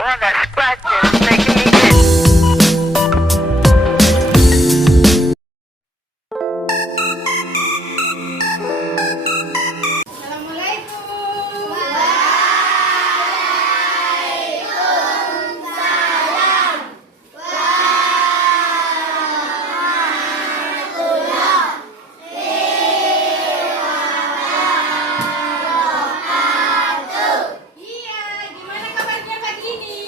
Well, that scratching is making me itch. Assalamualaikum. Iya, gimana kabarnya pagi ini?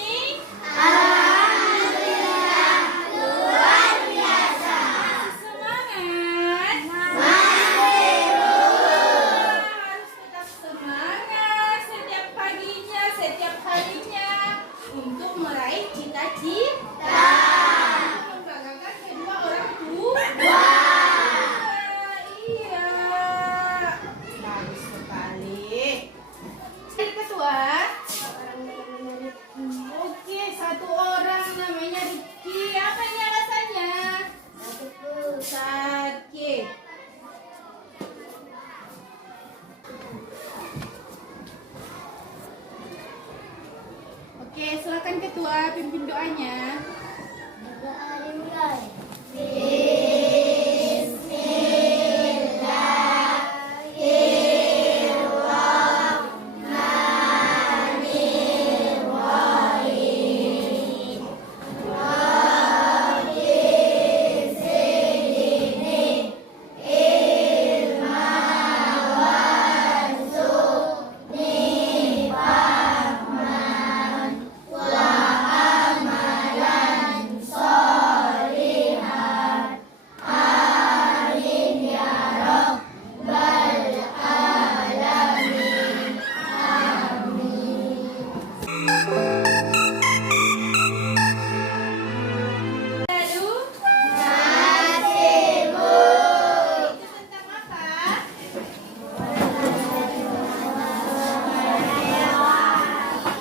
Semangat. Harus tetap semangat setiap paginya, setiap harinya untuk meraih cita-cita. Membanggakan kedua orang tua. Iya. Bagus sekali. Jadi ketua. Oke, satu orang namanya Rifki. Apa ini alasannya? Sakit. Oke, silakan ketua pimpin doanya. Lalu, itu tentang apa?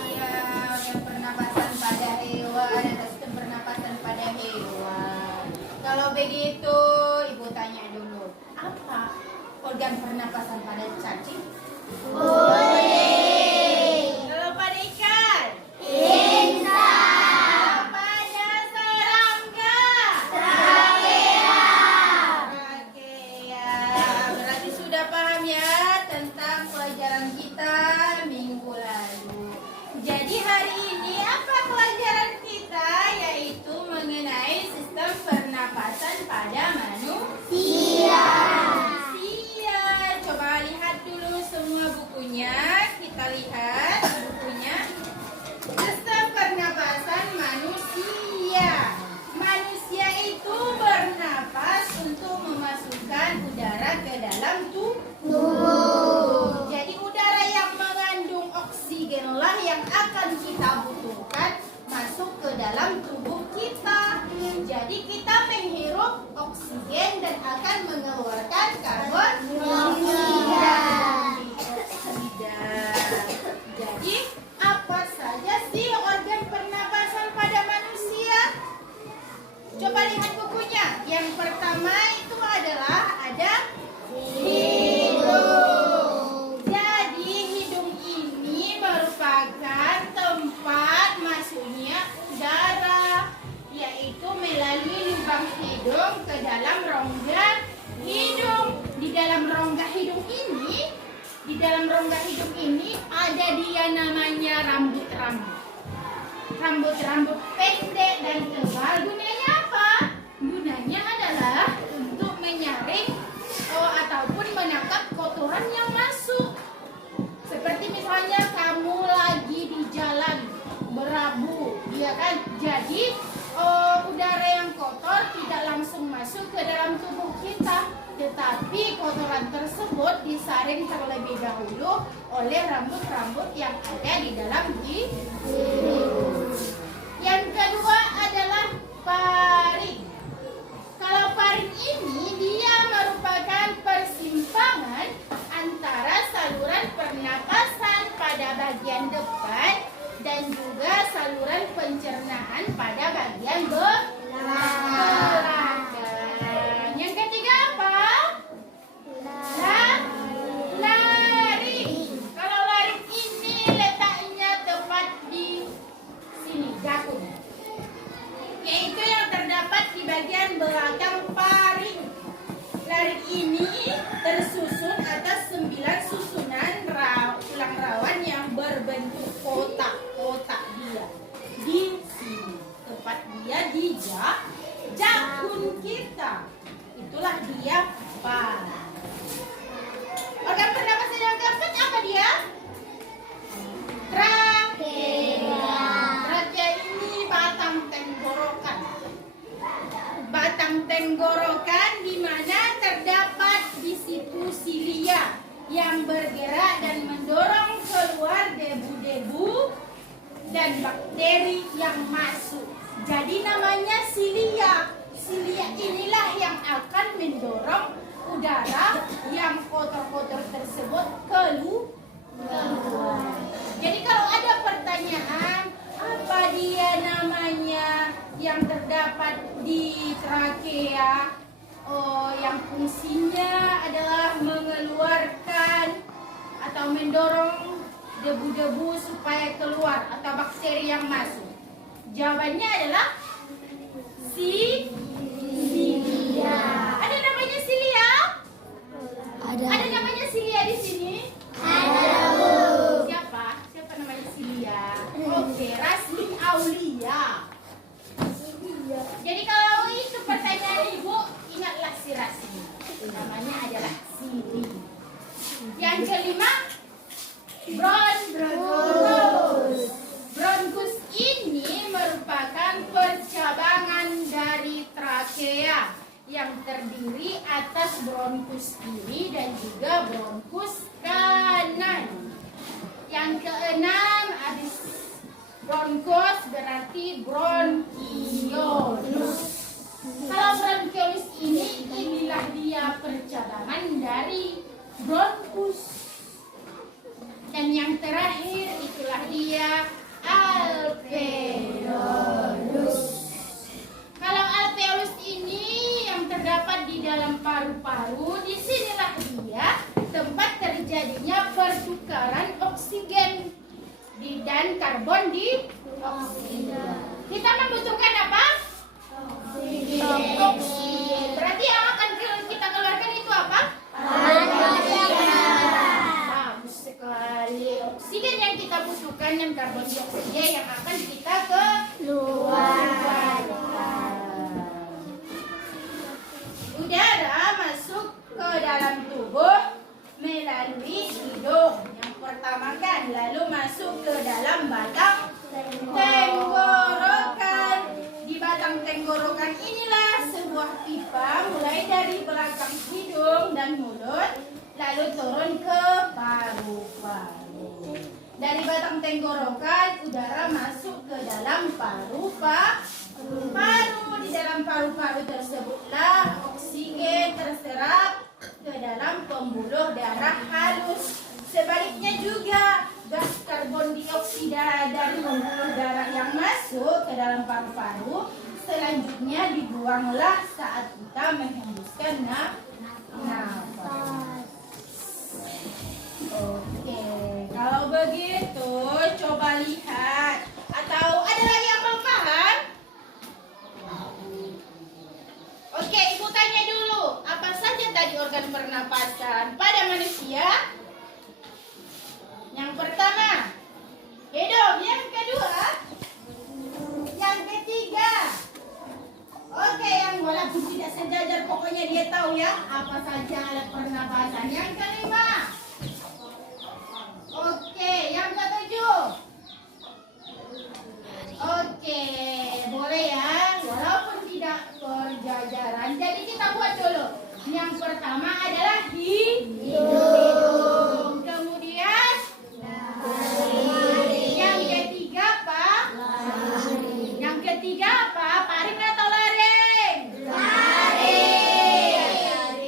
Iya, organ pernapasan pada hewan atau sistem pernapasan pada hewan. Kalau begitu, Ibu tanya dulu, apa organ pernapasan pada cacing? Kalau pada ikan? Pada serangga? Trachea. Berarti sudah paham ya tentang pelajaran kita minggu lalu. Jadi hari ini apa pelajaran kita? Yaitu mengenai sistem pernapasan pada manusia. Coba lihat dulu semua bukunya. Kita lihat bukunya. Sistem pernapasan manusia. Manusia itu bernapas untuk memasukkan udara ke dalam tubuh. Jadi udara yang mengandung oksigenlah yang akan kita butuhkan masuk ke dalam tubuh kita. Jadi kita menghirup oksigen dan akan mengeluarkan karbon dioksida. Jadi apa saja sih organ pernapasan pada manusia? Coba lihat bukunya. Yang pertama itu adalah ada hidung. Jadi hidung ini merupakan tempat masuknya udara, yaitu melalui lubang hidung ke dalam rongga hidung. Di dalam rongga hidung ini ada dia namanya rambut-rambut. Rambut-rambut pendek dan tebal. Gunanya apa? Gunanya adalah untuk menyaring ataupun menangkap kotoran yang masuk. Seperti misalnya kamu lagi di jalan berabu, ya kan? Jadi udara yang kotor tidak langsung masuk ke dalam tubuh kita, tetapi kotoran tersebut disaring terlebih dahulu oleh rambut-rambut yang ada di dalam hidung. Yang kedua adalah paring. Kalau paring ini dia merupakan persimpangan antara saluran pernapasan pada bagian depan dan juga saluran pencernaan pada bagian belakang. Yang ketiga apa? Laring. Kalau laring ini letaknya tepat di jakun, yaitu yang terdapat di bagian belakang paring. Larik ini tersusun atas 9 susunan tulang rawan yang berbentuk kotak-kotak dia. Di sini tempat dia di jakun kita. Itulah dia paru. Organ pernapasan yang keempat apa dia? Trakea. Trakea ini batang tenggorokan. Batang tenggorokan di mana terdapat di situ silia yang bergerak dan mendorong keluar debu-debu dan bakteri yang masuk. Jadi namanya silia. Silia inilah yang akan mendorong udara yang kotor-kotor tersebut keluar. Jadi kalau ada pertanyaan apa dia namanya yang terdapat di trakea, yang fungsinya adalah mengeluarkan atau mendorong debu-debu supaya keluar atau bakteri yang masuk. Jawabannya adalah silia. Ada namanya silia? Ada namanya silia di sini? Ada. Siapa namanya silia? Oke, Rasmi Aulia. Jadi kalau itu pertanyaan ibu, ingatlah si Rasmi. Namanya adalah Sili. Yang kelima, bronkus. Bronkus ini merupakan percabangan dari trakea yang terdiri atas bronkus kiri dan juga bronkus kanan. Yang keenam, habis bronkus berarti bronkiolus. Kalau bronkiolus inilah dia percabangan dari bronkus. Dan yang terakhir itulah dia alveolus. Kalau alveolus ini yang terdapat di dalam paru-paru, disinilah dia tempat terjadinya pertukaran oksigen dan karbon dioksida. Kita membutuhkan apa? Oksigen. Berarti yang akan kita keluarkan itu apa? Bagus sekali. Oksigen yang kita butuhkan dan karbon dioksida yang akan kita keluarkan. Udara masuk ke dalam tubuh melalui hidung yang pertama kan, lalu masuk ke dalam batang tenggorokan. Di batang tenggorokan inilah sebuah pipa mulai dari belakang hidung dan mulut lalu turun ke paru-paru. Dari batang tenggorokan udara masuk ke dalam paru-paru. Di dalam paru-paru tersebutlah oksigen terserap ke dalam pembuluh darah halus. Sebaliknya juga gas karbon dioksida dari pembuluh darah yang masuk ke dalam paru-paru selanjutnya dibuanglah saat kita menghembuskan nafas. Oke, kalau begitu coba lihat. Atau ada lagi yang belum paham? Oke, ibu tanya dulu, apa saja tadi organ pernapasan pada manusia? Yang pertama, hidung. Yang kedua, yang ketiga. Oke, yang walaupun tidak sejajar pokoknya dia tahu ya apa saja alat pernapasan. Yang kelima. Oke, yang ketujuh. Oke, boleh ya, walaupun tidak berjajaran. Jadi kita buat dulu. Yang pertama adalah hidung. Kemudian yang ketiga apa? Yang ketiga apa? Paring atau laring? Laring.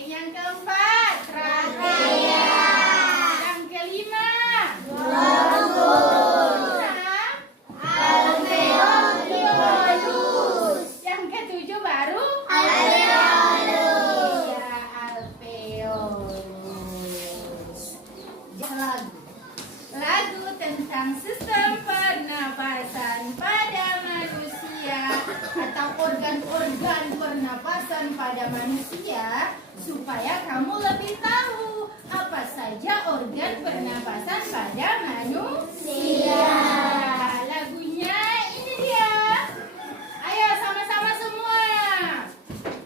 Yang keempat, trakea. organ pernapasan pada manusia supaya kamu lebih tahu apa saja organ pernapasan pada manusia. Lagunya ini dia. Ayo sama-sama semua.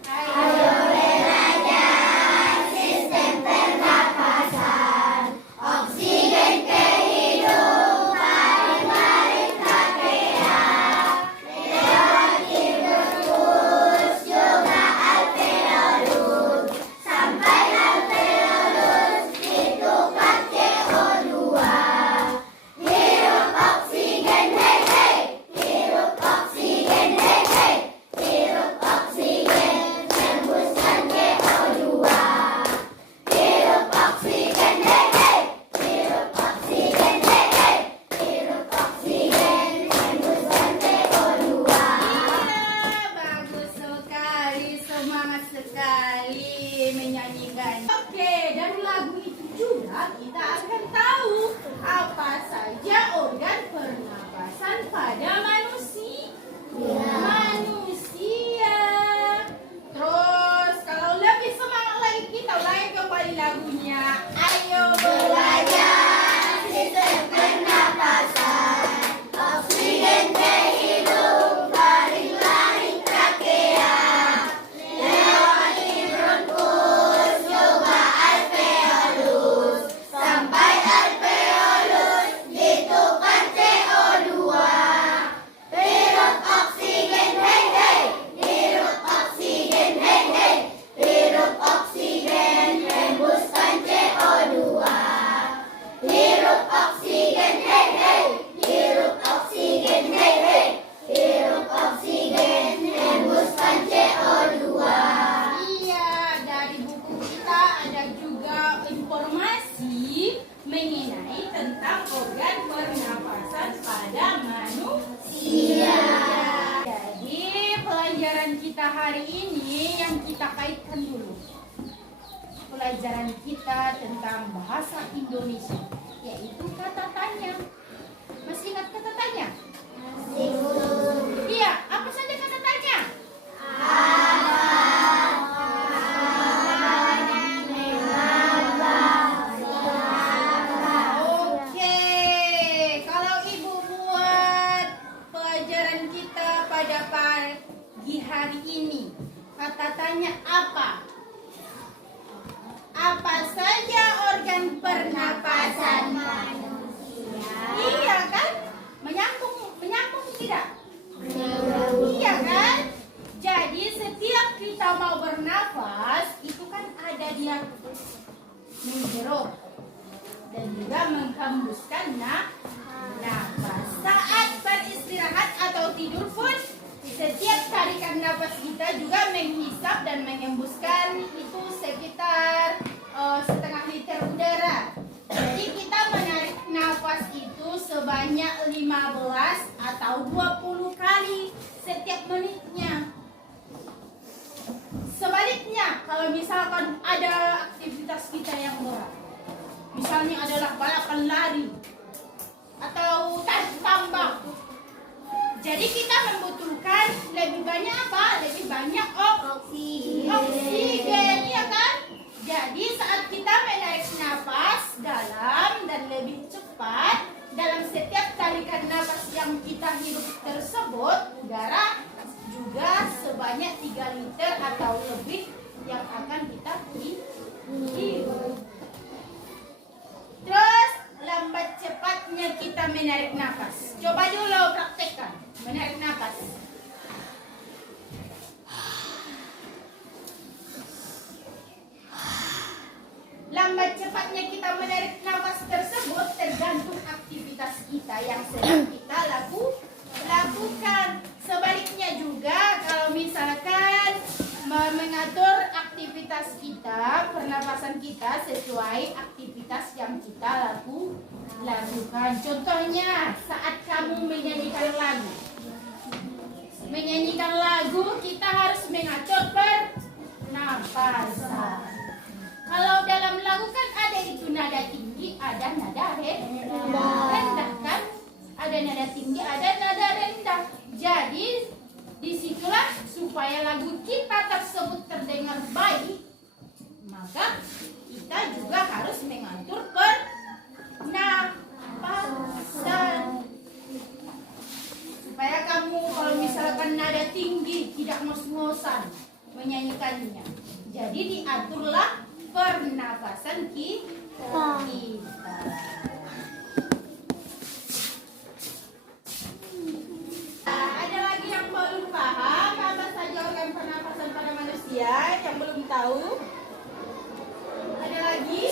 Ayo belajar sistem pernapasan, oksigen kehidupan, mari trachea, lewat hidrus juga alveolus, sampai alveolus hidupkan CO2. Hirup oksigen, hei hei, hirup oksigen, hei hei, hirup oksigen, hembuskan CO2. Hirup oksigen, hei hei, hirup oksigen, hei hei, hirup oksigen, hembuskan CO2. Iya, bagus sekali, semangat sekali menyanyikan. Oke, dari lagu itu juga kita akan tahu apa saja organ pernapasan pada manusia. Terus kalau lebih semangat lagi kita ulangi kembali lagunya. Ayo belajar sistem pernapasan, oksigen kehidupan, laring trachea, lewat bronkus juga alveolus, sampai alveolus hidupkan CO2. Hirup oksigen, hei hei, hirup oksigen, hei hei, hirup oksigen, hembuskan CO2. Hirup oksigen, hei hei, hirup oksigen, hei hei, hirup oksigen, hembuskan CO2. Iya, dari buku kita ada juga informasi mengenai tentang organ pernapasan pada manusia. Jadi pelajaran kita hari ini yang kita kaitkan dulu. Pelajaran kita tentang bahasa Indonesia, yaitu kata tanya. Masih ingat kata tanya? Iya, apa saja kata tanya? Oke, kalau ibu buat pelajaran kita pada pagi hari ini, kata tanya apa? Apa saja organ pernapasan manusia? Iya kan? Menyambung tidak? Iya kan? Jadi setiap kita mau bernafas itu kan ada dia menghirup dan juga menghembuskan nafas. Saat beristirahat atau tidur pun setiap tarikan nafas kita juga menghisap dan menghembuskan itu sekitar setengah liter udara. Jadi kita menarik nafas itu sebanyak 15 atau 20 kali setiap menitnya. Sebaliknya, kalau misalkan ada aktivitas kita yang berat, misalnya adalah balapan lari atau tarik tambang, jadi kita membutuhkan lebih banyak apa? Lebih banyak oksigen, ya kan? Jadi saat kita menarik nafas dalam dan lebih cepat, dalam setiap tarikan nafas yang kita hirup tersebut, udara juga sebanyak 3 liter atau lebih yang akan kita hirup. Terus lambat cepatnya kita menarik nafas. Coba dulu praktekkan menarik nafas. Lambat cepatnya kita menarik nafas tersebut tergantung aktivitas kita yang sedang kita lakukan. Sebaliknya juga kalau misalkan mengatur aktivitas kita, pernapasan kita sesuai aktivitas yang kita lakukan. Contohnya saat kamu menyanyikan lagu. Menyanyikan lagu kita harus mengatur pernapasan. Kalau dalam lagu kan ada itu nada tinggi, ada nada rendah kan? Ada nada tinggi, ada nada rendah. Jadi disitulah supaya supaya lagu kita tersebut terdengar baik, maka kita juga harus mengatur pernapasan. Supaya kamu kalau misalkan nada tinggi tidak ngos-ngosan menyanyikannya. Jadi diaturlah pernapasan kita. Ada lagi yang belum paham apa saja organ pernapasan pada manusia yang belum tahu? Ada lagi?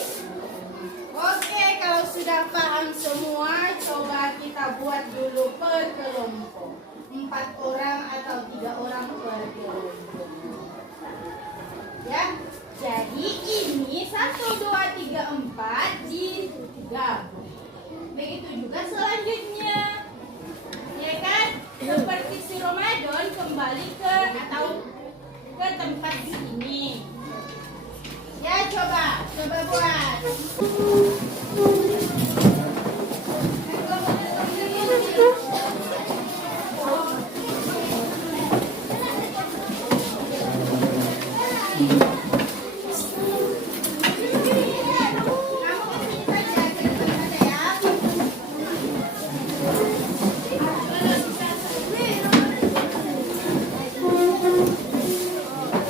Oke, kalau sudah paham semua, coba kita buat dulu per kelompok. 4 orang atau 3 orang per kelompok. Ya, jadi ini 1, 2, 3, 4 digabung. Begitu juga selanjutnya. Ya kan? Seperti si Ramadan kembali ke tempat sini. Ya, coba buat.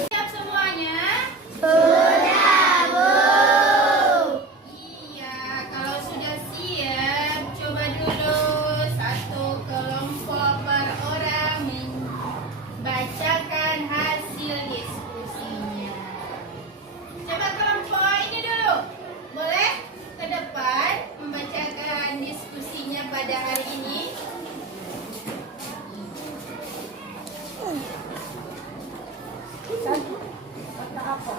Siap semuanya? Iya, kalau sudah siap, coba dulu 1 kelompok per orang membacakan hasil diskusinya. Coba kelompok ini dulu, boleh ke depan membacakan diskusinya pada hari ini. Satu, kata apa?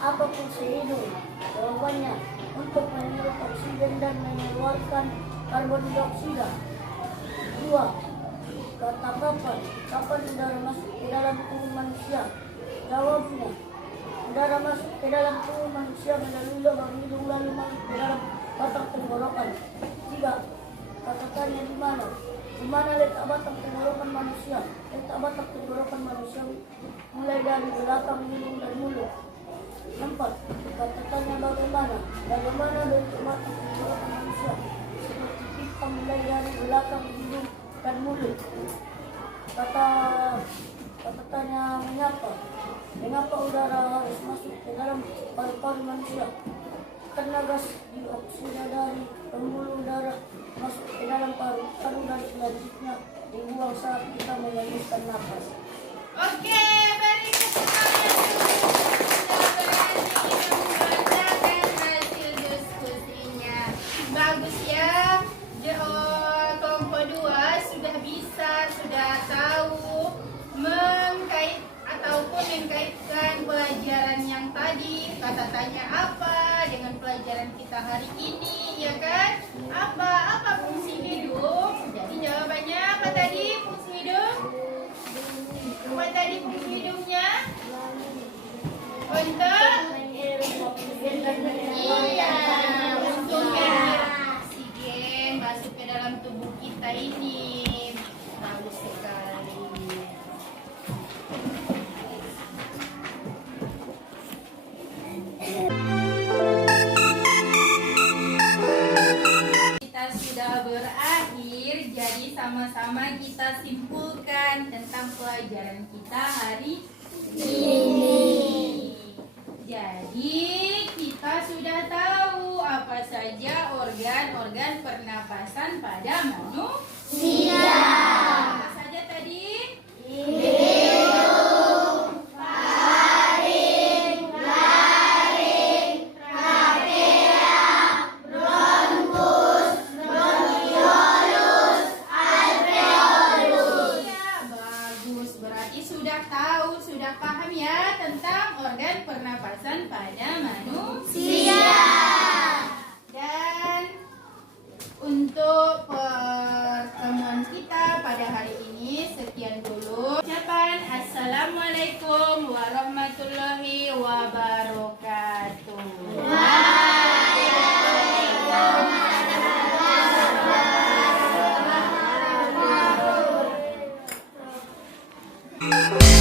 Apa fungsi hidung? Jawabannya, untuk menghirup oksigen dan mengeluarkan karbon dioksida. Dua, kata kapan? Kapan udara masuk ke dalam tubuh manusia? Jawabnya, udara masuk ke dalam tubuh manusia melalui lubang hidung lalu masuk ke dalam batang tenggorokan. Tiga, katakannya di mana? Di mana letak batang tenggorokan manusia? Letak batang tenggorokan manusia mulai dari belakang hidung dan mulut. 4. Katakannya bagaimana? Bagaimana bentuk batang tenggorokan manusia? Seperti pipa mulai dari belakang hidung dan mulut. Katakannya mengapa? Mengapa udara harus masuk ke dalam paru-paru manusia? Karena gas dioksida dari pembuluh udara masuk ke dalam paru-paru dan selanjutnya dibuang saat kita menghembuskan napas. Oke, berikan semangat dulu. Sudah berhasil membacakan hasil diskusinya. Bagus ya. Kelompok 2 sudah bisa, sudah tahu mengkaitkan pelajaran yang tadi, kata tanya apa dengan pelajaran kita hari ini, ya kan? Apa fungsi hidung? Jadi jawabannya apa tadi fungsi hidung? Apa tadi fungsi hidungnya? Untuk untuk menghirup oksigen masuk ke dalam tubuh kita ini. Bagus sekali. Kita sudah berakhir, jadi sama-sama kita simpulkan tentang pelajaran kita hari ini. Jadi kita sudah tahu apa saja organ-organ pernapasan pada manusia. Apa saja tadi? Sudah paham ya tentang organ pernapasan pada manusia. Dan untuk pertemuan kita pada hari ini sekian dulu. Ucapan assalamualaikum warahmatullahi wabarakatuh. Waalaikumsalam.